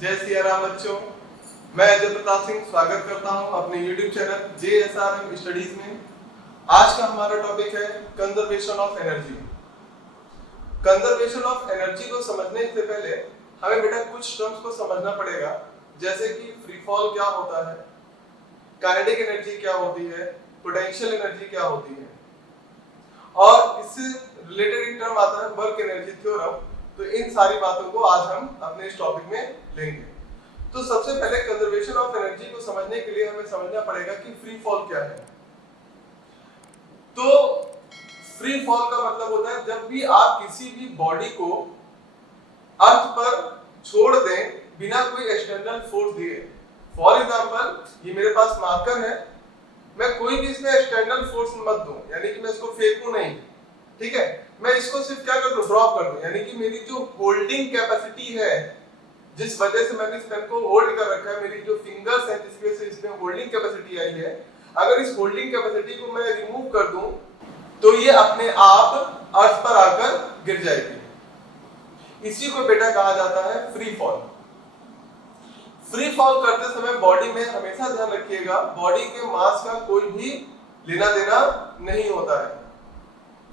जय सिया राम बच्चों। मैं अजय प्रताप सिंह स्वागत करता हूं अपने YouTube चैनल JSRM स्टडीज में। आज का हमारा टॉपिक है conservation of energy. Conservation of energy को समझने से पहले हमें बेटा कुछ टर्म्स को समझना पड़ेगा, जैसे कि फ्री फॉल क्या होता है, काइनेटिक एनर्जी क्या होती है, पोटेंशियल एनर्जी क्या होती है, और इससे रिलेटेड एक टर्म आता है वर्क एनर्जी थ्योरम। तो इन सारी बातों को आज हम अपने इस टॉपिक में लेंगे। तो सबसे पहले कंजर्वेशन ऑफ एनर्जी को समझने के लिए हमें समझना पड़ेगा कि फ्री फॉल क्या है। तो फ्री फॉल का मतलब होता है जब भी आप किसी भी बॉडी को अर्थ पर छोड़ दें बिना कोई एक्सटर्नल फोर्स दिए। फॉर एग्जांपल ये मेरे पास मार्कर है, मैं कोई भी इसमें एक्सटर्नल फोर्स मत दूं, यानी कि मैं इसको फेंकूं नहीं, ठीक है। मैं इसको सिर्फ क्या कर दूं, ड्रॉप कर दूं, यानी कि मेरी जो होल्डिंग कैपेसिटी है, जिस वजह से मैंने इस पेन को होल्ड कर रखा है, मेरी जो फिंगर्स हैं जिसकी वजह से इसमें होल्डिंग कैपेसिटी आई है, अगर इस होल्डिंग कैपेसिटी को मैं रिमूव कर दूं तो ये अपने आप अर्थ पर आकर गिर जाएगी। इसी को बेटा कहा जाता है फ्री फॉल। फ्री फॉल करते समय बॉडी में हमेशा ध्यान रखिएगा, बॉडी के मास का कोई भी लेना देना नहीं होता है।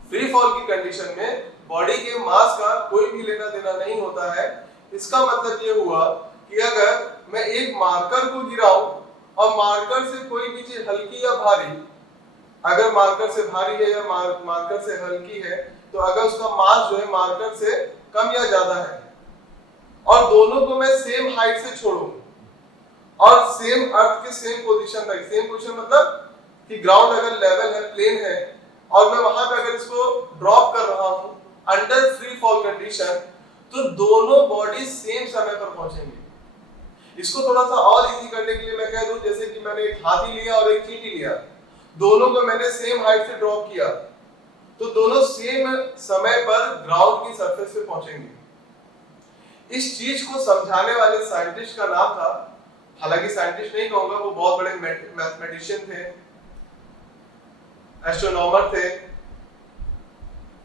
फ्री फॉल की कंडीशन में बॉडी के मास का कोई भी लेना देना नहीं होता है। इसका मतलब ये हुआ कि अगर मैं एक मार्कर को गिराऊं और मार्कर से कोई भी चीज हल्की या भारी, अगर मार्कर से भारी है या मार्कर से हल्की है, तो अगर उसका मास जो है मार्कर से कम या ज्यादा है और दोनों को मैं सेम हाइट से छोड़ूं और सेम अर्थ के सेम पोजीशन तक, सेम पोजीशन मतलब कि ग्राउंड अगर लेवल है, प्लेन है, और मैं वहां पे अगर इसको ड्रॉप कर रहा हूं अंडर फ्री फॉल कंडीशन, तो दोनों बॉडी सेम समय पर पहुंचेंगे। इसको थोड़ा सा और इजी करने के लिए मैं कह दूं, जैसे कि मैंने एक हाथी लिया और एक चींटी लिया, दोनों को मैंने सेम हाइट से ड्रॉप किया, तो दोनों सेम समय पर ग्राउंड की सरफेस पे पहुंचेंगे। इस चीज को समझाने वाले साइंटिस्ट का नाम था, हालांकि साइंटिस्ट नहीं कहूंगा, वो बहुत बड़े मैथमेटिशियन थे, एस्ट्रोनॉमर थे,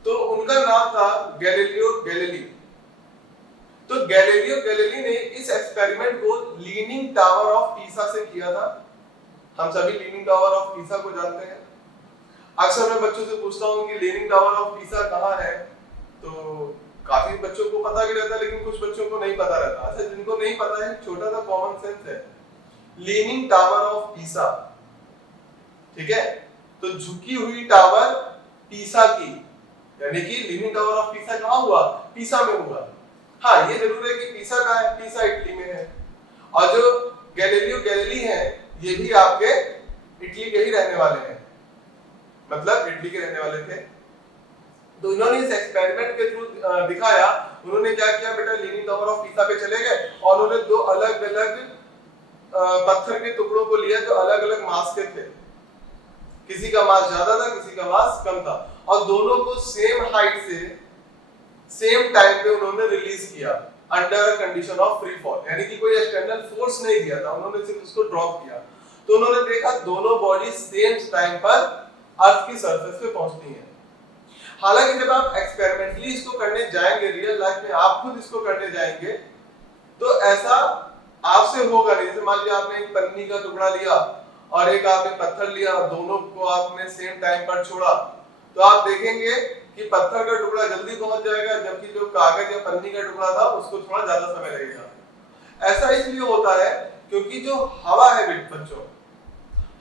तो उनका नाम था गैलीलियो गैलीली। तो गैलीलियो गैलीली ने इस एक्सपेरिमेंट को लीनिंग टावर ऑफ पीसा से किया था। हम सभी लीनिंग टावर ऑफ पीसा को जानते हैं। अक्सर मैं बच्चों से पूछता हूं कि लीनिंग टावर ऑफ पीसा कहां है, तो काफी बच्चों को पता भी रहता है, लेकिन कुछ बच्चों को नहीं पता रहता। अच्छा, जिनको नहीं पता है, छोटा सा कॉमन सेंस है, लीनिंग टावर ऑफ पीसा, ठीक है। तो झुकी हुई टावर पीसा की, यानी कि लीनिंग टावर ऑफ पीसा कहां हुआ, पीसा में हुआ। हाँ, ये जरूर है कि पीसा कहां है, पीसा इटली में है। और जो गैलीलियो गैलीली है, ये भी आपके इटली के ही रहने वाले हैं, मतलब इटली के रहने वाले थे। तो इन्होंने इस एक्सपेरिमेंट के थ्रू दिखाया। उन्होंने क्या किया बेटा, लीनिंग टावर ऑफ पीसा पे चले गए और उन्होंने दो अलग अलग पत्थर के टुकड़ों को लिया जो अलग अलग मास के थे। किसी का मास ज्यादा था, किसी का मास कम था, और दोनों को सेम हाइट से सेम टाइम पे उन्होंने रिलीज किया under condition of free fall, यानी कि कोई एक्सटर्नल फोर्स नहीं दिया था, उन्होंने सिर्फ उसको ड्रॉप किया। तो उन्होंने देखा दोनों बॉडी सेम टाइम पर अर्थ की सरफेस पे पहुंचती हैं। हालांकि जब आप एक्सपेरिमेंटली इसको करने जाएंगे, रियल लाइफ में आप खुद इसको करने जाएंगे, तो ऐसा आपसे होगा नहीं। जैसे मान लिया आपने एक पन्नी का टुकड़ा लिया और एक आपने पत्थर लिया, दोनों को आपने सेम टाइम पर छोड़ा, तो आप देखेंगे कि पत्थर का टुकड़ा जल्दी पहुंच जाएगा, जबकि जो कागज या पन्नी का टुकड़ा था उसको थोड़ा ज्यादा समय लगेगा। ऐसा इसलिए होता है क्योंकि जो हवा है बच्चों,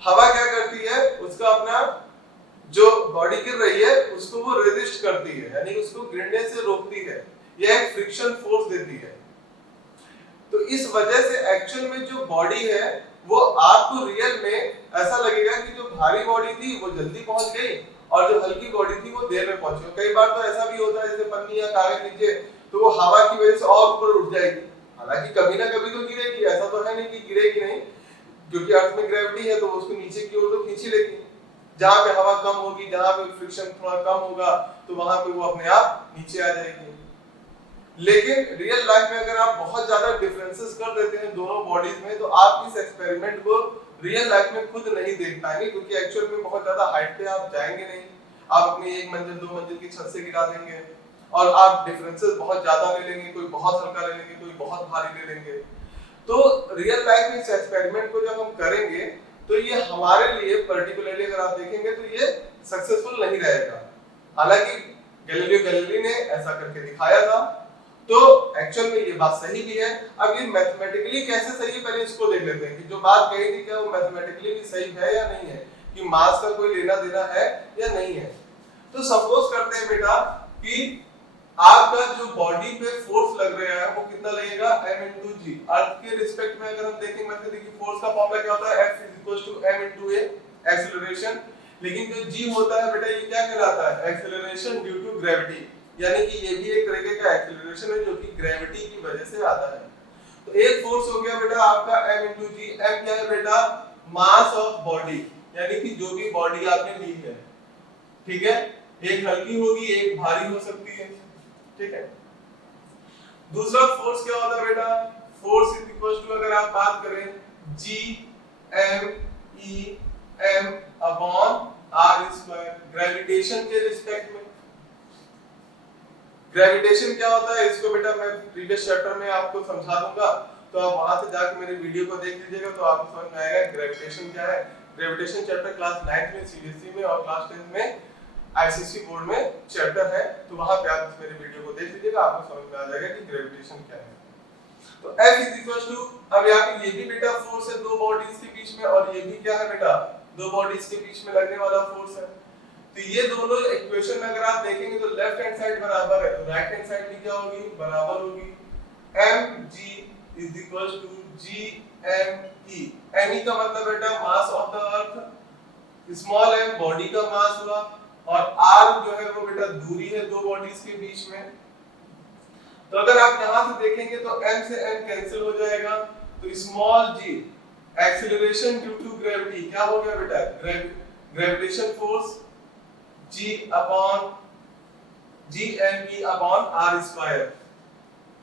हवा क्या करती है, उसका अपना जो बॉडी गिर रही है उसको वो रेजिस्ट करती है, यानी उसको गिरने से रोकती है, यह एक फ्रिक्शन फोर्स देती है। तो इस वजह से एक्चुअल में जो बॉडी है वो आपको रियल में ऐसा लगेगा कि जो भारी बॉडी थी वो जल्दी पहुंच गई और जो हल्की बॉडी थी वो देर में पहुंची। कई बार तो ऐसा भी होता है, जैसे पन्नी या कागज नीचे, तो वो हवा की वजह से और ऊपर उठ जाएगी, हालांकि कभी ना कभी तो गिरेगी, ऐसा तो है नहीं कि गिरेगी नहीं, क्योंकि अर्थ में ग्रेविटी है तो उसको नीचे की ओर तो खींच ही लेगी। जहां पे हवा कम होगी, जहां पे फ्रिक्शन थोड़ा कम होगा, तो वहां पे वो अपने आप नीचे आ जाएगी। लेकिन रियल लाइफ में अगर आप बहुत ज्यादा डिफरेंसेस कर देते हैं दोनों बॉडीज में, तो आप इस एक्सपेरिमेंट को रियल लाइफ में खुद नहीं देख पाएंगे, क्योंकि एक्चुअल में बहुत ज्यादा हाइट पे आप जाएंगे नहीं, आप अपनी एक मंजिल दो मंजिल की छत से गिरा देंगे और आप डिफरेंसेस बहुत ज्यादा ले लेंगे, कोई बहुत हल्का ले लेंगे, कोई बहुत भारी ले लेंगे। तो रियल लाइफ में इस एक्सपेरिमेंट को जब हम करेंगे तो ये हमारे लिए पर्टिकुलरली अगर आप देखेंगे तो ये सक्सेसफुल नहीं रहेगा। हालांकि गैलीलियो गैलीली ने ऐसा करके दिखाया था, तो एक्चुअल में ये बात सही भी है। अब ये मैथमेटिकली कैसे सही है पहले इसको देख लेते हैं कि जो बात कही थी क्या वो मैथमेटिकली भी सही है या नहीं है, कि मास का कोई लेना देना है या नहीं है। तो सपोज करते हैं बेटा कि आपका जो बॉडी पे फोर्स लग रहा है वो कितना लगेगा m into g। अर्थ के रिस्पेक्ट में अगर हम देखें मतलब देखिए फोर्स का फॉर्मूला क्या होता है F = m into a acceleration, लेकिन जो g होता है बेटा ये क्या कहलाता है एक्सीलरेशन ड्यू टू ग्रेविटी, यानी कि ये भी एक तरीके का एक्सीलरेशन है जो कि ग्रेविटी की वजह से आता है। तो एक फोर्स हो गया बेटा आपका m into g। m क्या है बेटा मास ऑफ बॉडी, यानी कि जो भी बॉडी आपने ली है, ठीक है, एक हल्की होगी एक भारी हो सकती है, ठीक है। दूसरा फोर्स क्या होता है बेटा, फोर्स इज इक्वल टू अगर आप बात करें G m E m upon r square, gravitation के रिस्पेक्ट में। ग्रेविटेशन क्या होता है इसको बेटा मैं प्रीवियस चैप्टर में आपको समझा दूंगा, तो आप वहां से जाकर मेरे वीडियो को देख लीजिएगा तो आपको समझ में आएगा ग्रेविटेशन क्या है। ग्रेविटेशन चैप्टर क्लास 9th में सीबीएसई में और क्लास 10th में आईसीएसई बोर्ड में चैप्टर है, तो वहां पे आप मेरे वीडियो को देख लीजिएगा, आपको समझ में आ जाएगा कि ग्रेविटेशन क्या है। तो F अब यहाँ पे ये भी बेटा फोर्स है दो बॉडीज के बीच में, और ये भी क्या है बेटा दो बॉडीज के बीच में लगने वाला फोर्स है। तो ये दोनों इक्वेशन में अगर आप देखेंगे तो लेफ्ट हैंड साइड बराबर है, तो राइट हैंड साइड भी क्या होगी बराबर होगी। mg = gme। me का मतलब बेटा मास of the earth, small m body का मास हुआ, और r जो है वो बेटा दूरी है दो बॉडीज के बीच में। तो अगर आप यहां से देखेंगे तो m से m कैंसिल हो जाएगा, तो small g acceleration due to gravity क्या हो गया बेटा gravitation force gme upon r square,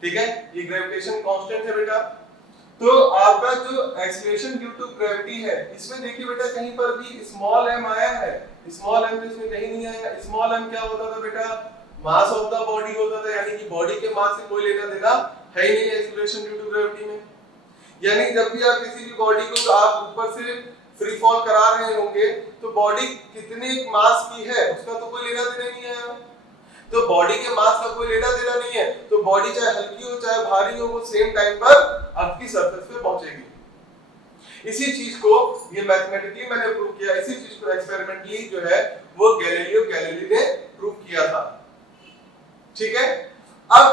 ठीक है, ये ग्रेविटेशन कांस्टेंट है बेटा। तो आपका जो एक्सीलरेशन ड्यू टू ग्रेविटी है इसमें देखिए बेटा कहीं पर भी स्मॉल m आया है, स्मॉल m इसमें कहीं नहीं आया। स्मॉल m क्या होता था बेटा मास ऑफ द बॉडी होता था, यानी कि बॉडी के मास से कोई लेना देना है ही नहीं एक्सीलरेशन ड्यू टू ग्रेविटी में। यानी जब भी आप किसी भी बॉडी को आप ऊपर से फ्री फॉल करा रहे होंगे तो बॉडी कितने मास की है उसका तो कोई लेना देना नहीं है। तो बॉडी के मास का कोई लेना देना नहीं है, तो बॉडी चाहे हल्की हो चाहे भारी हो वो सेम टाइम पर अर्थ की सरफेस पे पहुंचेगी। इसी चीज को ये मैथमेटिकली मैंने प्रूव किया, इसी चीज को एक्सपेरिमेंटली जो है वो गैलीलियो गैलीली ने प्रूव किया था, ठीक है। अब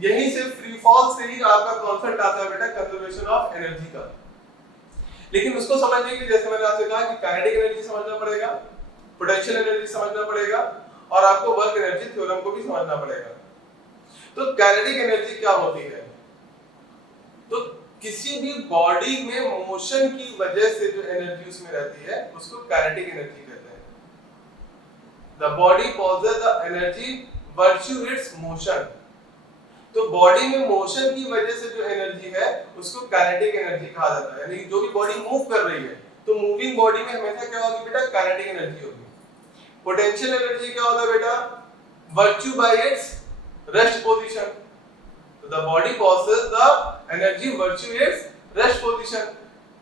यहीं से फ्री फॉल से ही आपका कॉन्सेप्ट आता है बेटा कंजर्वेशन ऑफ एनर्जी का। लेकिन उसको समझने के लिए जैसे मैंने आपसे कहा कि काइनेटिक एनर्जी समझना पड़ेगा, पोटेंशियल एनर्जी समझना पड़ेगा, और आपको वर्क एनर्जी थ्योरम को भी समझना पड़ेगा। तो काइनेटिक एनर्जी क्या होती है, तो किसी भी बॉडी में मोशन की वजह से जो एनर्जी उसमें रहती है उसको काइनेटिक एनर्जी कहते हैं। The body possess the energy virtue it's motion. तो बॉडी में मोशन की वजह से जो एनर्जी है उसको काइनेटिक एनर्जी कहा जाता है, यानी जो भी बॉडी मूव कर रही है तो मूविंग बॉडी में हमेशा क्या होगी बेटा काइनेटिक एनर्जी होगी। पोटेंशियल एनर्जी क्या होता है बेटा virtue by its rest position. तो the body possess the energy virtue its rest position.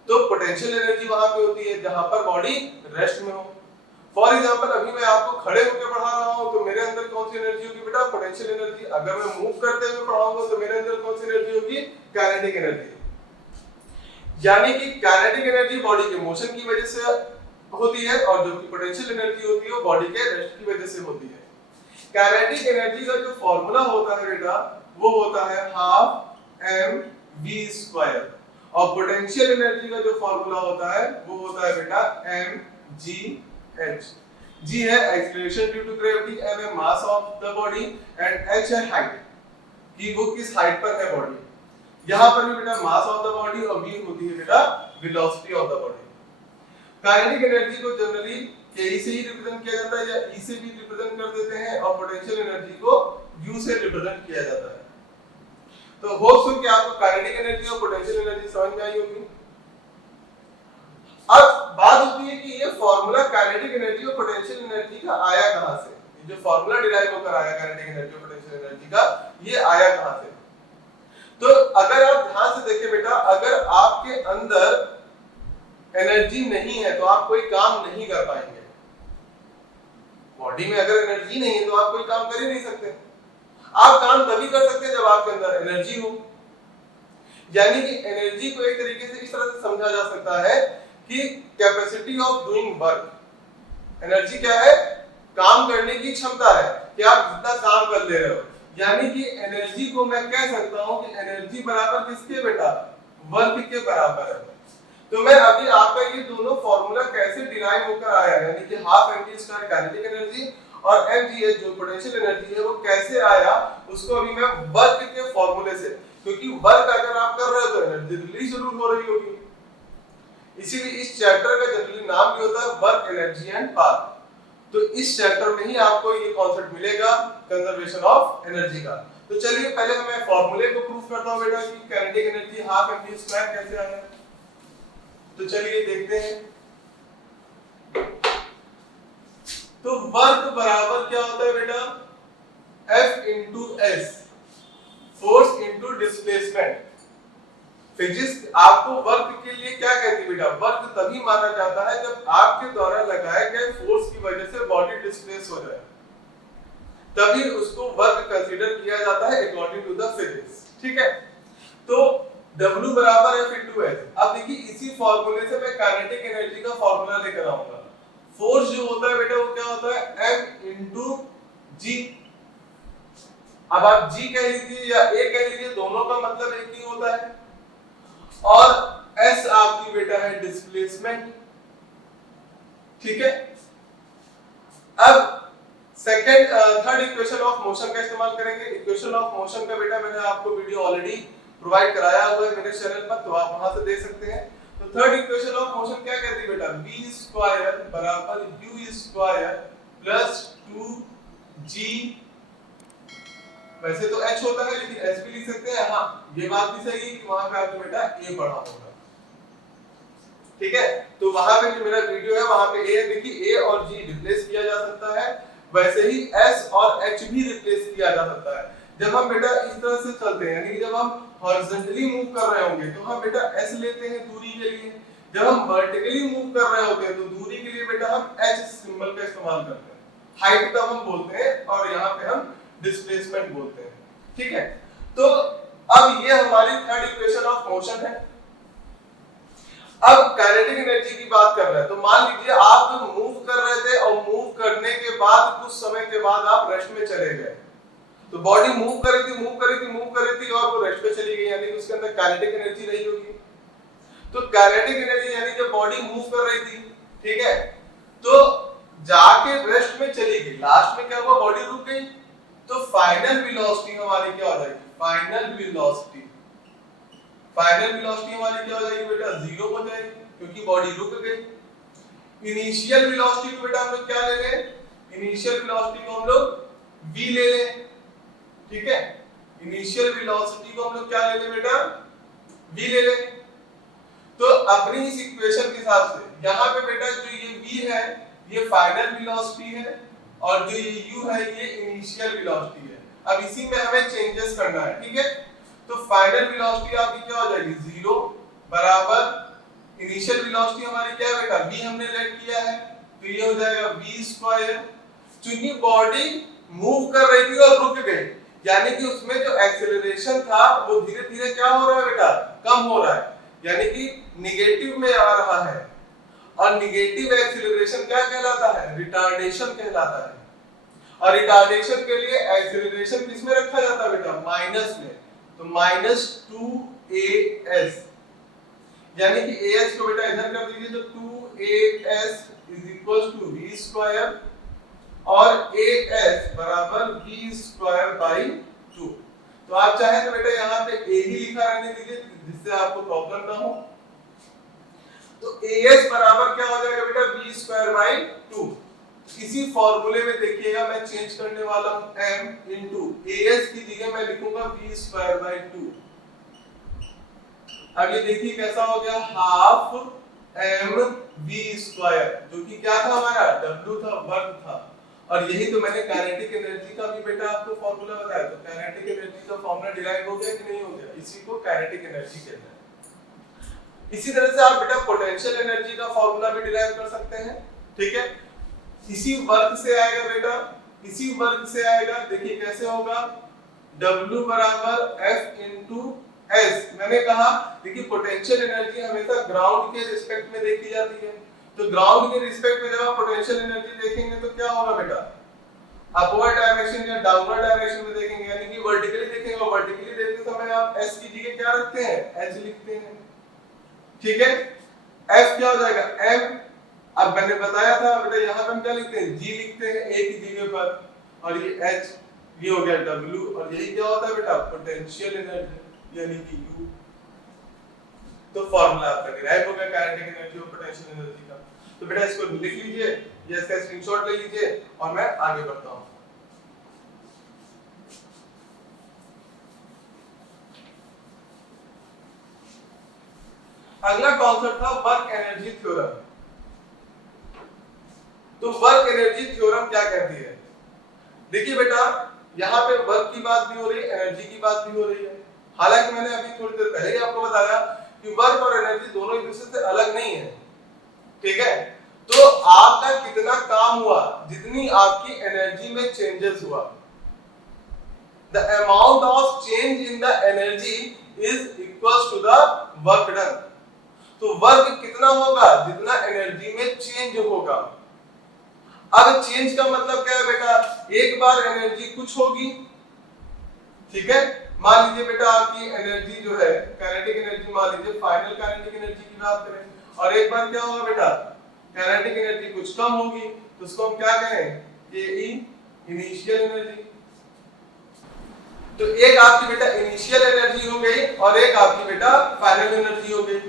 तो पोटेंशियल एनर्जी वहां पे होती है जहां पर बॉडी रेस्ट में हो। फॉर एग्जांपल अभी मैं आपको खड़े होकर पढ़ा रहा हूं तो मेरे अंदर कौन सी एनर्जी होगी बेटा पोटेंशियल एनर्जी। अगर मैं मूव करते हुए पढ़ाऊंगा तो मेरे अंदर कौन सी एनर्जी होगी काइनेटिक एनर्जी। यानी कि काइनेटिक एनर्जी बॉडी के मोशन की वजह से होती है और जो कि पोटेंशियल एनर्जी होती है वो बॉडी के रेस्ट की वजह से होती है। काइनेटिक एनर्जी का जो फार्मूला होता है बेटा वो होता है हाफ mv², और पोटेंशियल एनर्जी का जो फार्मूला होता है वो होता है बेटा mgh। g है acceleration due to gravity, m है mass of the body and h है हाइट कि वो किस हाइट पर है बॉडी। यहां पर भी बेटा मास ऑफ द बॉडी और v होती है बेटा velocity of the body. Kinetic energy को जनरली k से ही रिप्रेजेंट किया जाता है या e से भी रिप्रेजेंट कर देते हैं, और पोटेंशियल एनर्जी को u से रिप्रेजेंट किया जाता है। तो होप सो कि आपको काइनेटिक एनर्जी और पोटेंशियल एनर्जी समझ में आई होगी। अब बात होती है कि ये फार्मूला काइनेटिक एनर्जी और पोटेंशियल एनर्जी का आया कहां से। ये जो फार्मूला डिराइव होकर आया काइनेटिक एनर्जी और पोटेंशियल एनर्जी का, ये आया कहां से। तो अगर आप ध्यान से देखें बेटा, आपके अंदर एनर्जी नहीं है तो आप कोई काम नहीं कर पाएंगे। बॉडी में अगर एनर्जी नहीं है तो आप कोई काम कर ही नहीं सकते। आप काम तभी कर सकते हैं जब आपके अंदर एनर्जी हो। यानी कि एनर्जी को एक तरीके से इस तरह से समझा जा सकता है कि capacity of doing work. Energy क्या है? काम करने की क्षमता है कि आप जितना काम कर ले रहे हो। यानी कि एनर्जी को मैं कह सकता हूं कि एनर्जी बराबर किसके बेटा? वर्क के बराबर है। तो मैं अभी आपका ये दोनों फार्मूला कैसे डिराइव होकर आया है, यानी कि half mv square kinetic energy और mgh जो पोटेंशियल एनर्जी है वो कैसे आया, उसको अभी मैं वर्क के फार्मूले से, क्योंकि वर्क अगर आप कर रहे हो तो एनर्जी रिलीज जरूर हो रही होगी। इसीलिए इस चैप्टर का जनरली नाम भी होता है वर्क, एनर्जी एंड पावर। तो इस चैप्टर में ही आपको ये कॉन्सेप्ट मिलेगा कंजर्वेशन ऑफ एनर्जी का। तो चलिए पहले मैं फार्मूले को प्रूफ करता हूं बेटा कि kinetic energy half mv square कैसे आया। तो चलिए देखते हैं। तो वर्क बराबर क्या होता है बेटा? F into S, force into displacement. Physics आपको वर्क के लिए क्या कहती है बेटा? वर्क तभी माना जाता है जब आपके द्वारा लगाए गए फोर्स की वजह से बॉडी डिस्प्लेस हो जाए, तभी उसको वर्क कंसीडर किया जाता है अकॉर्डिंग टू द फिजिक्स। ठीक है, तो W बराबर F इंटू एस। अब देखिए इसी फॉर्मूले से मैं काइनेटिक एनर्जी का फॉर्मूला लेकर आऊंगा। फोर्स जो होता है बेटा वो क्या होता है? M into G। अब आप G कह लीजिए या A कह लीजिए, दोनों का मतलब एक ही होता है। और S आपकी बेटा है डिस्प्लेसमेंट। ठीक है, अब थर्ड इक्वेशन ऑफ मोशन का इस्तेमाल करेंगे। इक्वेशन ऑफ मोशन का बेटा मैंने आपको वीडियो ऑलरेडी प्रोवाइड कराया हुआ है मेरे चैनल पर, तो आप वहां से देख सकते हैं। तो थर्ड इक्वेशन ऑफ मोशन क्या कहती है बेटा? v स्क्वायर बराबर u स्क्वायर प्लस 2g। वैसे तो h होता है लेकिन s भी लिख सकते हैं। हाँ, ये बात भी सही है कि वहां पे आपको बेटा a पढ़ा होगा। ठीक है, तो वहां पे जो मेरा वीडियो है वहां पे a, देखिए a और g रिप्लेस किया जा सकता है, वैसे ही s और h भी रिप्लेस किया जा सकता है। जब हम बेटा इस तरह से चलते हैं, यानी कि जब हम हॉरिजॉन्टली मूव कर रहे होंगे तो हम बेटा s लेते हैं दूरी के लिए। जब हम वर्टिकली मूव कर रहे होते हैं तो दूरी के लिए बेटा हम h सिंबल का इस्तेमाल करते हैं। हाइट तब हम बोलते हैं और यहाँ पे हम डिस्प्लेसमेंट बोलते हैं। ठीक है, तो अब ये हमारी थर्ड इक्वेशन ऑफ मोशन है। अब काइनेटिक एनर्जी की बात कर रहे हैं, तो मान लीजिए आप मूव कर रहे थे और मूव करने के बाद कुछ समय के बाद आप रेस्ट में चले गए। तो बॉडी मूव कर रही थी और वो रेस्ट पे चली गई, यानी कि उसके अंदर काइनेटिक एनर्जी नहीं होगी। तो काइनेटिक एनर्जी यानी जब बॉडी मूव कर रही थी, ठीक है, तो जाके रेस्ट में चली गई, लास्ट में क्या हुआ? बॉडी रुक गई। तो फाइनल वेलोसिटी हमारी क्या हो जाएगी? फाइनल वेलोसिटी हमारी क्या हो जाएगी बेटा? 0 हो जाएगी, क्योंकि बॉडी रुक गई। इनिशियल वेलोसिटी को बेटा हम लोग क्या ले लें? इनिशियल वेलोसिटी को हम लोग v ले लें। ठीक है, इनिशियल वेलोसिटी को हम लोग क्या ले लें बेटा? v ले लें। तो अपनी इस इक्वेशन के हिसाब से यहाँ पे बेटा जो ये v है ये फाइनल वेलोसिटी है और जो ये u है ये इनिशियल वेलोसिटी है। अब इसी में हमें चेंजेस करना है। ठीक है, तो फाइनल वेलोसिटी आपकी क्या हो जाएगी? 0 बराबर इनिशियल वेलोसिटी हमारी क्या है बेटा? v हमने लेट किया है, तो ये हो जाएगा v स्क्वायर। चूंकि बॉडी मूव कर रही थी और रुक गई, यानी कि उसमें जो एक्सेलरेशन था वो धीरे धीरे क्या हो रहा है बेटा? कम हो रहा है, यानी कि निगेटिव में आ रहा है। और निगेटिव एक्सेलरेशन क्या कहलाता है? रिटार्डेशन कहलाता है। और रिटार्डेशन के लिए एक्सेलरेशन किस में रखा जाता है बेटा? माइनस में। तो -2as, यानी कि as को बेटा इधर कर दीजिए, तो 2as = v स्क्वायर और as बराबर v स्क्वायर बाई 2। तो आप चाहे तो बेटा यहाँ पे a ही लिखा रहने दीजिए जिससे आपको प्रॉब्लम ना हो। तो as बराबर क्या हो जाएगा बेटा? v square by 2। इसी फॉर्मूले में देखिएगा मैं चेंज करने वाला हूं m इंटू as की जगह मैं लिखूंगा v स्क्वायर बाई 2। अब ये देखिए कैसा हो गया? हाफ m v स्क्वायर, जो कि क्या था हमारा? w था, वर्क था। और यही तो मैंने काइनेटिक एनर्जी का भी बेटा आपको फॉर्मूला बताया। तो काइनेटिक एनर्जी का फॉर्मूला डिराइव हो गया कि नहीं हो गया? इसी को काइनेटिक एनर्जी कहते हैं। इसी तरह से आप बेटा पोटेंशियल एनर्जी का फॉर्मूला भी डिराइव कर सकते हैं, ठीक है। इसी वर्क से आएगा बेटा, इसी वर्क से आएगा। देखिए कैसे होगा, W बराबर F इंटू एस। मैंने कहा देखिए पोटेंशियल एनर्जी हमेशा ग्राउंड के रिस्पेक्ट में देखी जाती है, तो ग्राउंड के रिस्पेक्ट में जब आप पोटेंशियल एनर्जी देखेंगे तो क्या होगा बेटा, अपवर्ड डायरेक्शन या डाउनवर्ड डायरेक्शन में देखेंगे, यानी कि वर्टिकली देखेंगे। और वर्टिकली देखते समय आप s की जगह क्या रखते हैं, h लिखते हैं, ठीक है। f क्या हो जाएगा m, अब मैंने बताया था बेटा यहाँ पे हम क्या लिखते हैं, g लिखते हैं a की जगह पर, और ये h, ये हो गया w, और यही क्या होता है बेटा पोटेंशियल एनर्जी यानी कि u। तो फार्मूला आपका डिराइव हो गया काइनेटिक एनर्जी और पोटेंशियल एनर्जी का। तो बेटा इसको लिख लीजिए या इसका स्क्रीनशॉट ले लीजिए और मैं आगे बढ़ता हूं। अगला कॉन्सेप्ट था वर्क एनर्जी थ्योरम। तो वर्क एनर्जी थ्योरम क्या कहती है, देखिए बेटा यहाँ पे वर्क की बात भी हो रही है, एनर्जी की बात भी हो रही है। हालांकि मैंने अभी थोड़ी देर पहले ही आपको बताया कि वर्क और एनर्जी दोनों एक दूसरे से अलग नहीं है, ठीक है। तो आपका कितना काम हुआ, जितनी आपकी एनर्जी में चेंजेस हुआ, the amount of change in the energy is equals to the work done. तो वर्क कितना होगा, जितना एनर्जी में चेंज होगा। अब चेंज का मतलब क्या है बेटा, एक बार एनर्जी कुछ होगी, ठीक है। मान लीजिए बेटा आपकी एनर्जी जो है काइनेटिक एनर्जी, मान लीजिए फाइनल काइनेटिक एनर्जी की बात करें, और एक बार क्या होगा बेटा काइनेटिक एनर्जी कुछ कम होगी, तो उसको हम क्या कहें, KE इनिशियल एनर्जी। तो एक आपकी बेटा इनिशियल एनर्जी हो गई और एक आपकी बेटा फाइनल एनर्जी हो गई।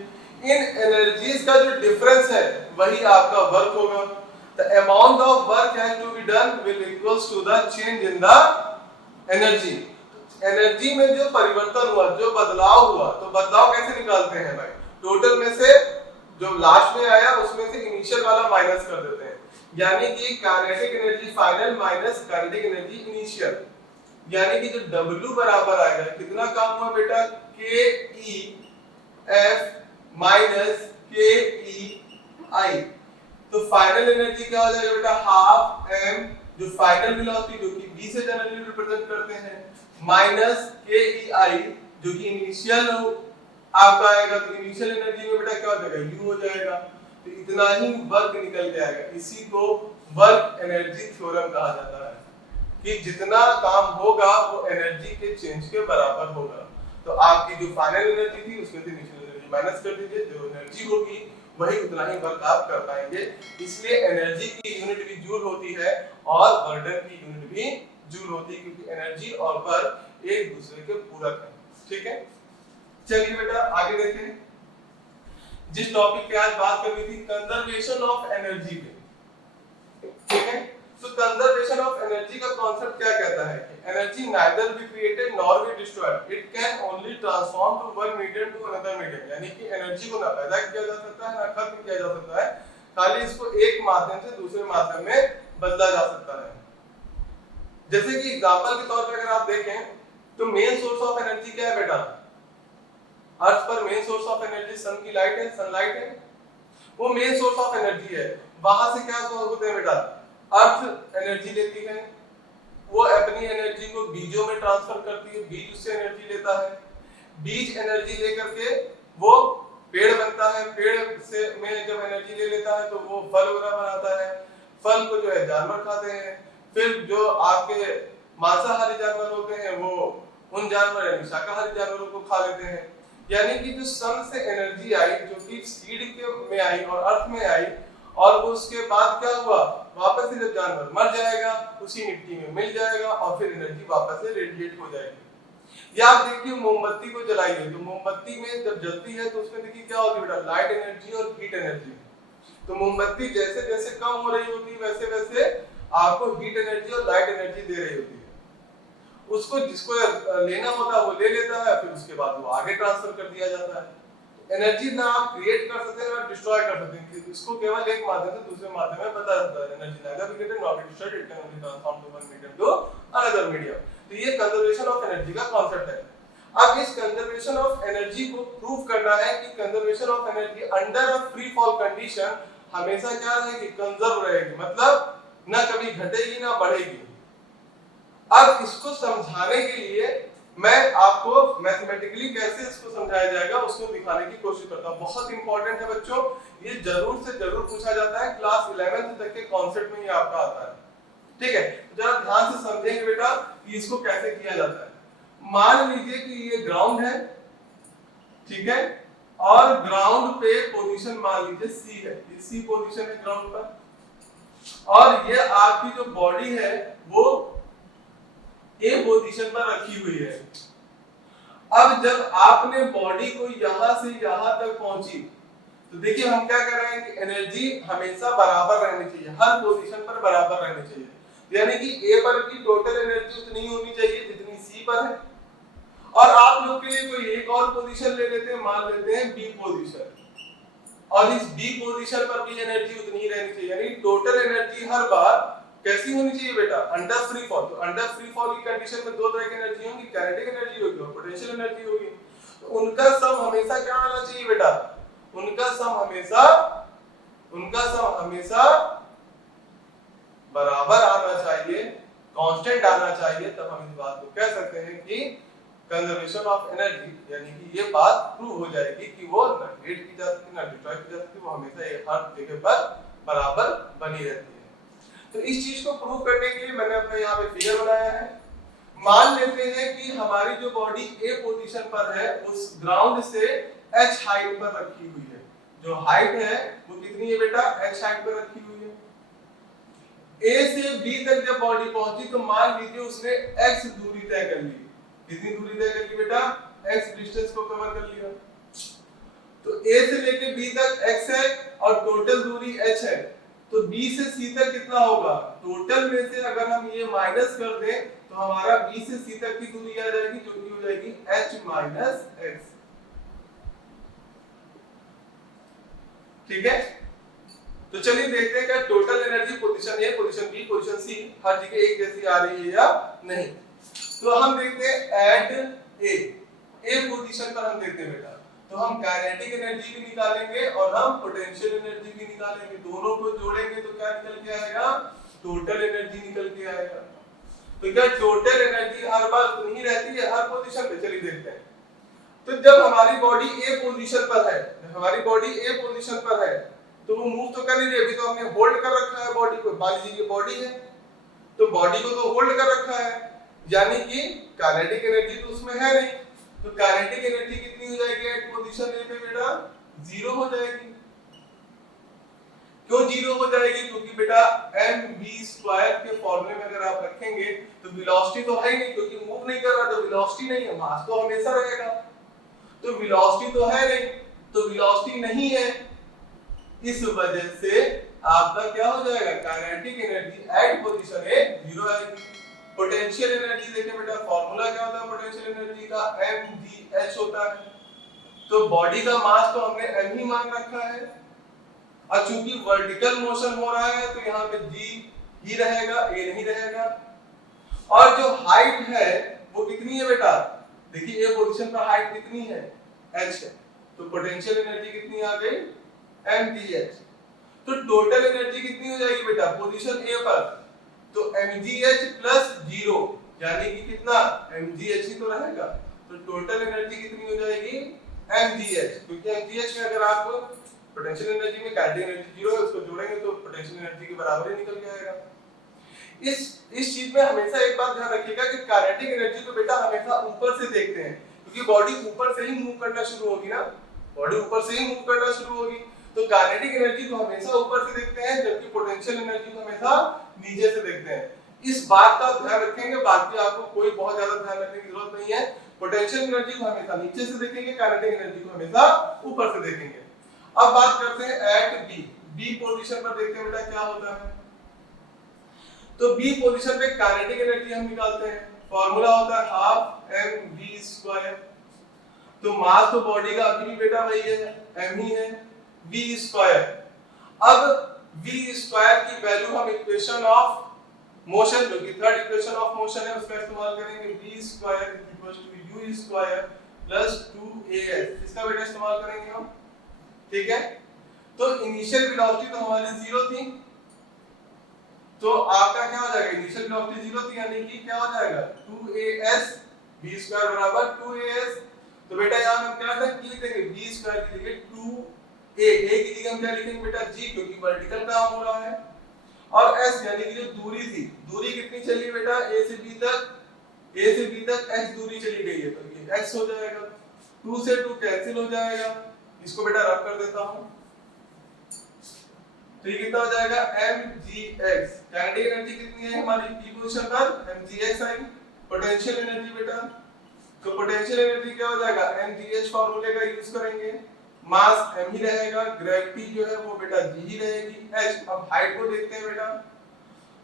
इन एनर्जीज का जो डिफरेंस है वही आपका वर्क होगा। The amount of work has to be done will equals to the change in the energy. Energy में जो परिवर्तन हुआ, जो बदलाव हुआ, तो बदलाव कैसे निकालते हैं भाई, टोटल में से जो लास्ट में आया उसमें से इनिशियल वाला माइनस कर देते हैं, यानी कि kinetic energy final minus kinetic energy initial, यानी कि जो W बराबर आएगा, कितना काम हुआ बेटा, KEF माइनस KEI। तो फाइनल एनर्जी क्या हो जाएगा बेटा, हाफ m, जो फाइनल वेलोसिटी जो कि v से जनरली रिप्रेजेंट करते हैं, माइनस KEI जो कि इनिशियल आपका आएगा। तो इनिशियल एनर्जी में बेटा क्या हो जाएगा, u हो जाएगा। तो इतना ही वर्क निकल के आएगा। इसी को वर्क एनर्जी थ्योरम कहा जाता है कि जितना काम होगा वो एनर्जी के चेंज के बराबर होगा। तो आपकी जो फाइनल एनर्जी थी उसमें से इनिशियल एनर्जी माइनस कर दीजिए, जो एनर्जी होगी वही उतना ही वर्क आप कर पाएंगे। इसलिए एनर्जी की यूनिट भी जूल होती है और बर्डन की यूनिट भी जूल होती है, क्योंकि एनर्जी और वर्क एक दूसरे के पूरक हैं, ठीक है। चलिए बेटा आगे देखें, जिस टॉपिक पे आज बात करनी थी, कंजर्वेशन ऑफ एनर्जी पे, ठीक है। तो कंजर्वेशन ऑफ एनर्जी का कांसेप्ट क्या कहता है कि energy neither be created nor be destroyed, it can only transform to one medium to another medium. यानी कि एनर्जी को ना पैदा किया जा सकता है ना खत्म किया जा सकता है, खाली इसको एक माध्यम से दूसरे माध्यम में बदला जा सकता है। जैसे कि एग्जांपल के तौर पे अगर आप देखें तो मेन सोर्स ऑफ एनर्जी क्या है बेटा, अर्थ पर main source of energy sun की लाइट है, सनलाइट है, वो मेन सोर्स ऑफ एनर्जी है। वहां से क्या होते हैं बेटा, अर्थ एनर्जी लेती है, वो अपनी एनर्जी को बीजों में ट्रांसफर करती है, बीज उससे एनर्जी लेता है, बीज एनर्जी लेकर के वो पेड़ बनता है, पेड़ से में जब एनर्जी ले लेता है तो वो फल वगैरह बनाता है, फल को जो है जानवर खाते हैं, फिर जो आपके मांसाहारी जानवर होते हैं वो उन जानवर यानी शाकाहारी जानवरों को खा लेते हैं। यानी कि जो सन से एनर्जी आई, जो कि सीड के में आई और अर्थ में आई, और वो उसके बाद क्या हुआ, वापस से जब जानवर मर जाएगा उसी मिट्टी में मिल जाएगा और फिर एनर्जी वापस से रेडिएट हो जाएगी। या आप देखिए मोमबत्ती को जलाइए, तो मोमबत्ती में जब जलती है तो उसमें देखिए क्या होती है बेटा, लाइट एनर्जी और हीट एनर्जी। तो मोमबत्ती जैसे जैसे कम हो रही होती है वैसे वैसे आपको हीट एनर्जी और लाइट एनर्जी दे रही होती है। उसको जिसको लेना होता है वो ले लेता है, फिर उसके बाद वो आगे ट्रांसफर कर दिया जाता है। एनर्जी ना आप क्रिएट कर सकते हैं ना डिस्ट्रॉय कर सकते हैं, इसको केवल एक माध्यम से दूसरे माध्यम में बदला जाता है। Energy neither be created nor be destroyed, it can only transform to one medium to another medium. तो ये कंजर्वेशन ऑफ एनर्जी का कांसेप्ट है। अब इस कंजर्वेशन ऑफ एनर्जी को प्रूव करना है कि conservation of energy under a free fall condition हमेशा क्या रहेगी, कंजर्व रहेगी, मतलब ना कभी घटेगी ना बढ़ेगी। अब इसको समझाने के लिए मैं आपको मैथमेटिकली कैसे इसको समझाया जाएगा उसको दिखाने की कोशिश करता हूं। बहुत इंपॉर्टेंट है बच्चों, ये जरूर से जरूर पूछा जाता है, क्लास 11th तक के कॉन्सेप्ट में ये आपका आता है। ठीक है, जरा ध्यान से समझेंगे बेटा कि इसको कैसे किया जाता है। मान लीजिए कि ये ग्राउंड है, ठीक है, और ग्राउंड पे पोजीशन मान लीजिए सी है, ये सी पोजीशन है ग्राउंड पर, और ये आपकी जो बॉडी है वो ए पोजीशन पर रखी हुई है। अब जब आपने बॉडी को यहां से यहां तक पहुंची तो देखिए हम क्या कर रहे हैं कि एनर्जी हमेशा बराबर रहनी चाहिए, हर पोजीशन पर बराबर रहनी चाहिए, यानी कि ए पर की टोटल एनर्जी उतनी ही होनी चाहिए जितनी सी पर है। और आप लोग के लिए कोई एक और पोजीशन ले लेते हैं, मान लेते हैं बी पोजीशन, और इस बी पोजीशन पर भी एनर्जी उतनी ही रहनी चाहिए, यानी टोटल एनर्जी हर बार कैसी होनी चाहिए बेटा, अंडर फ्री फॉल। तो अंडर फ्री फॉल की कंडीशन में दो तरह की एनर्जी होंगी, काइनेटिक एनर्जी होगी और पोटेंशियल एनर्जी होगी। तो उनका सम हमेशा क्या आना चाहिए बेटा, उनका सम हमेशा बराबर आना चाहिए, कांस्टेंट आना चाहिए, तब हम इस बात को कह सकते हैं कि कंजर्वेशन ऑफ एनर्जी, यानी कि ये बात प्रूव हो जाएगी कि वो न क्रिएट की जा सकती, न डिस्ट्रॉय की जा सकती, वो हमेशा एक हर जगह पर बराबर बनी रहती है। तो इस चीज को प्रूव करने के लिए मैंने अपने यहाँ पे फिगर बनाया है। मान लेते हैं कि हमारी जो बॉडी ए पोजीशन पर है उस ग्राउंड से h हाइट पर रखी हुई है, जो हाइट है वो कितनी है बेटा, h हाइट पर रखी हुई है। A से B तक जब बॉडी पहुंची तो मान लीजिए उसने x दूरी तय कर ली। कितनी दूरी तय कर ली बेटा, x डिस्टेंस को कवर कर लिया। तो A से लेके B तक x है और टोटल दूरी h है, तो B से C तक कितना होगा, टोटल में से अगर हम ये माइनस कर दें तो हमारा B से C तक की दूरी आ जाएगी, जो कि हो जाएगी h माइनस x। ठीक है, तो चलिए देखते हैं क्या total energy position A, position B, position सी हर जगह एक जैसी आ रही है या नहीं। तो हम देखते हैं एट ए पोजीशन पर हम देखते हैं बेटा, तो हम काइनेटिक एनर्जी भी निकालेंगे और हम पोटेंशियल एनर्जी भी निकालेंगे, दोनों को जोड़ेंगे तो क्या निकल के आएगा, टोटल एनर्जी निकल के आएगा। तो क्या टोटल एनर्जी हर बार उतनी ही रहती है हर पोजीशन पे, चलिए देखते हैं। तो जब हमारी बॉडी ए पोजीशन पर है, हमारी बॉडी ए पोजीशन पर है तो वो मूव तो कर नहीं रही, अभी तो हमने होल्ड कर रखा है बॉडी को, मान लीजिए ये बॉडी है तो बॉडी को तो होल्ड कर रखा है, यानी कि काइनेटिक एनर्जी तो उसमें है नहीं, तो काइनेटिक एनर्जी कितनी हो जाएगी एट पोजीशन ए पे बेटा, जीरो हो जाएगी। क्यों जीरो हो जाएगी, क्योंकि बेटा mv² के फॉर्मूले में अगर आप रखेंगे तो वेलोसिटी तो है ही नहीं, क्योंकि मूव नहीं कर रहा तो वेलोसिटी नहीं है, मास तो हमेशा रहेगा, तो वेलोसिटी तो है नहीं, तो वेलोसिटी नहीं है, इस वजह से आपका क्या हो जाएगा, kinetic energy at position A zero आएगी। पोटेंशियल एनर्जी देखिए बेटा, फार्मूला क्या होता है पोटेंशियल एनर्जी का, mgh होता है, तो बॉडी का मास तो हमने m ही मान रखा है, और चूंकि वर्टिकल मोशन हो रहा है तो यहाँ पे g ही रहेगा, a नहीं रहेगा। और जो हाइट है वो कितनी है बेटा, देखिए ए पोजीशन पर हाइट कितनी है, h है, तो पोटेंशियल एनर्जी कितनी आ गई, mgh। तो टोटल एनर्जी कितनी हो जाएगी बेटा पोजीशन ए पर, तो mgh प्लस 0, यानी कि कितना, mgh ही तो रहेगा, तो टोटल एनर्जी कितनी हो जाएगी mgh, क्योंकि mgh में अगर आप पोटेंशियल एनर्जी में काइनेटिक एनर्जी 0 है, उसको जोड़ेंगे तो पोटेंशियल एनर्जी के बराबर ही निकल के आएगा। इस चीज में हमेशा एक बात ध्यान रखिएगा कि काइनेटिक एनर्जी को बेटा हमेशा ऊपर से देखते हैं, क्योंकि बॉडी ऊपर से ही मूव करना शुरू होगी ना, बॉडी ऊपर से ही मूव करना शुरू होगी, तो काइनेटिक एनर्जी को हमेशा ऊपर से देखते हैं, जबकि पोटेंशियल एनर्जी को हमेशा नीचे से देखते हैं। इस बात का ध्यान रखेंगे, बाकी आपको कोई बहुत ज्यादा ध्यान रखने की जरूरत नहीं है। पोटेंशियल एनर्जी को हमेशा नीचे से देखेंगे, काइनेटिक एनर्जी को हमेशा ऊपर से देखेंगे। अब बात करते हैं एट बी पोजीशन पर, देखते हैं बेटा क्या होता है। तो बी पोजीशन पे काइनेटिक एनर्जी हम निकालते हैं, फार्मूला होता है हाफ mv², तो मास तो बॉडी का अभी भी बेटा वही है, m ही है, v²। अब v² की वैल्यू हम इक्वेशन ऑफ मोशन, जो कि थर्ड इक्वेशन ऑफ मोशन है, उसका इस्तेमाल करेंगे, v² = equals to u square plus 2as इसका बेटा इस्तेमाल करेंगे हम, ठीक है। तो इनिशियल वेलोसिटी तो हमारी 0 थी, तो आपका क्या हो जाएगा, इनिशियल वेलोसिटी 0 थी यानी कि क्या हो जाएगा 2as v स्क्वायर बराबर 2as। तो बेटा यहां हम क्या लिख देंगे, v स्क्वायर की जगह 2a की जगह हम क्या लिखेंगे बेटा g, क्योंकि वर्टिकल काम हो रहा है, और s यानी कि जो दूरी थी, दूरी कितनी चली बेटा a से b तक x दूरी चली गई है, तो ये x हो जाएगा, 2 से 2 कैंसिल हो जाएगा, इसको बेटा रब कर देता हूं, तो ये कितना हो जाएगा mgx। काइनेटिक एनर्जी कितनी है हमारी p पोजीशन पर, mgx आएगी। पोटेंशियल एनर्जी बेटा, तो पोटेंशियल एनर्जी क्या हो जाएगा mgh फार्मूले का यूज करेंगे, मास m ही रहेगा, ग्रेविटी जो है वो बेटा g ही रहेगी, h। अब हाइट को देखते हैं बेटा,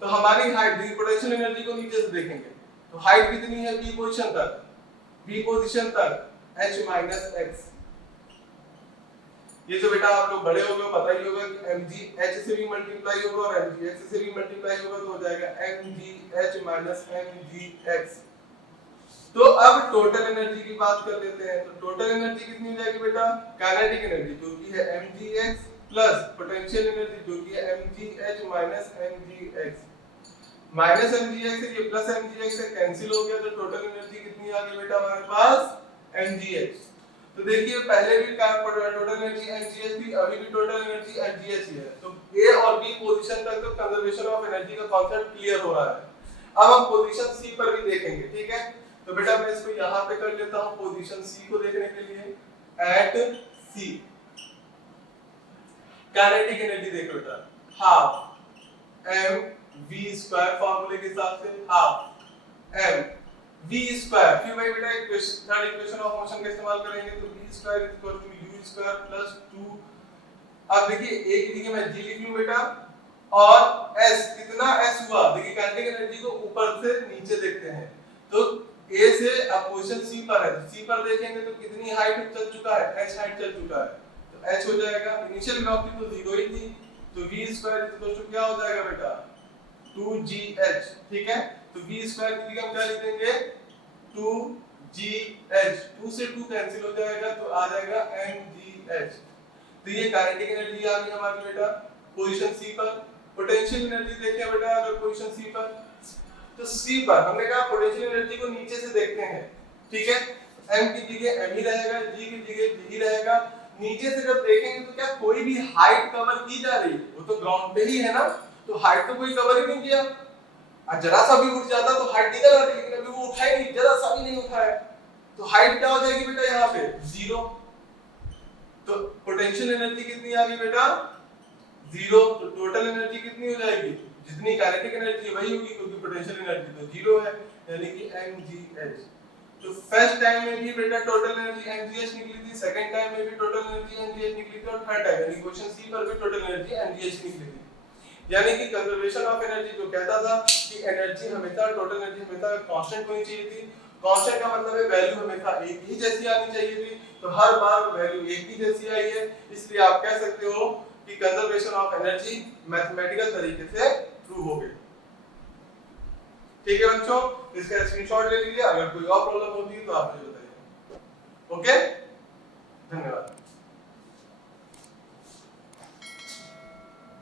तो हमारी हाइट दी पोटेंशियल एनर्जी को नीचे से देखेंगे, तो हाइट कितनी है p पोजीशन तक h - x। ये तो बेटा आप लोग बड़े हो गए, पता ही होगा कि mgh से भी मल्टीप्लाई होगा और mgx से भी मल्टीप्लाई होगा, तो हो जाएगा mgh - mgx। तो अब टोटल एनर्जी की बात कर लेते हैं, तो टोटल एनर्जी कितनी हो जाएगी बेटा, काइनेटिक एनर्जी जो कि है mgx प्लस पोटेंशियल एनर्जी जो कि है mgh - mgx। माइनस mgx से ये प्लस mgx से कैंसिल हो गया, तो टोटल एनर्जी कितनी आ गई बेटा हमारे पास mgh। तो देखिए पहले भी टोटल एनर्जी mgh थी, अभी भी टोटल एनर्जी mgh ही है, तो a और b पोजीशन तक तो कंजर्वेशन ऑफ एनर्जी का कांसेप्ट क्लियर हो रहा है। अब हम पोजीशन c पर भी देखेंगे, ठीक है। तो बेटा मैं इसको यहां पे कर लेता हूं पोजीशन c को देखने के लिए, एट c काइनेटिक एनर्जी देखो बेटा, हाफ m v स्क्वायर फार्मूले के हिसाब से, हाफ m v स्क्वायर, फिर भाई बेटा एक थर्ड इक्वेशन ऑफ मोशन का इस्तेमाल करेंगे, तो v square equal to u square plus 2। अब देखिए a की जगह मैं g लिख लूं बेटा, और s कितना s हुआ, देखिए काइनेटिक एनर्जी को ऊपर से नीचे देखते हैं, तो a से अब पोजीशन c पर है, तो c पर देखेंगे तो कितनी हाइट चल चुका है, h हाइट चल चुका है, तो h हो जाएगा, इनिशियल वेलोसिटी तो 0 ही थी, तो v स्क्वायर इक्वल टू क्या हो जाएगा बेटा 2gh, ठीक है। तो v स्क्वायर की जगह हम क्या लिख देंगे 2gh, 2 से 2 कैंसिल हो जाएगा, तो आ जाएगा mgh। तो ये काइनेटिक एनर्जी आ गई हमारी बेटा पोजीशन c पर। पोटेंशियल एनर्जी देखें बेटा अगर पोजीशन c पर, तो c पर हमने कहा पोटेंशियल एनर्जी को नीचे से देखते हैं, ठीक है। m की जगह m ही रहेगा, g की जगह g ही रहेगा। नीचे से जब देखेंगे तो क्या कोई भी हाइट कवर की जा रही है, वो तो ग्राउंड पे ही है ना, तो हाइट तो कोई कवर ही नहीं किया, जरा सा भी उठ जाता तो हाइट निकल आती, लेकिन अभी वो उठा ही नहीं, जरा सा भी नहीं उठा है, तो हाइट क्या हो जाएगी बेटा यहाँ पे 0। तो पोटेंशियल एनर्जी कितनी आ गई बेटा 0, तो टोटल एनर्जी कितनी हो जाएगी, जितनी काइनेटिक एनर्जी वही होगी, क्योंकि पोटेंशियल एनर्जी तो 0 है, यानी कि mgh। तो फर्स्ट टाइम में भी बेटा टोटल एनर्जी mgh निकली थी, सेकंड टाइम में भी टोटल एनर्जी mgh निकली थी, और थर्ड टाइम यानी क्वेश्चन सी पर भी टोटल एनर्जी mgh निकली थी। यानी कि कंजर्वेशन ऑफ एनर्जी जो कहता था कि एनर्जी हमेशा टोटल एनर्जी हमेशा कांस्टेंट होनी चाहिए थी, कांस्टेंट का मतलब है वैल्यू हमेशा एक ही जैसी आनी चाहिए थी, तो हर बार वैल्यू एक ही जैसी आई है, इसलिए आप कह सकते हो कि कंजर्वेशन ऑफ एनर्जी मैथमेटिकल तरीके से प्रूव हो गई। ठीक है बच्चों, इसका स्क्रीनशॉट ले लीजिए, अगर कोई और प्रॉब्लम होती है तो आप मुझे बताइए। ओके, धन्यवाद।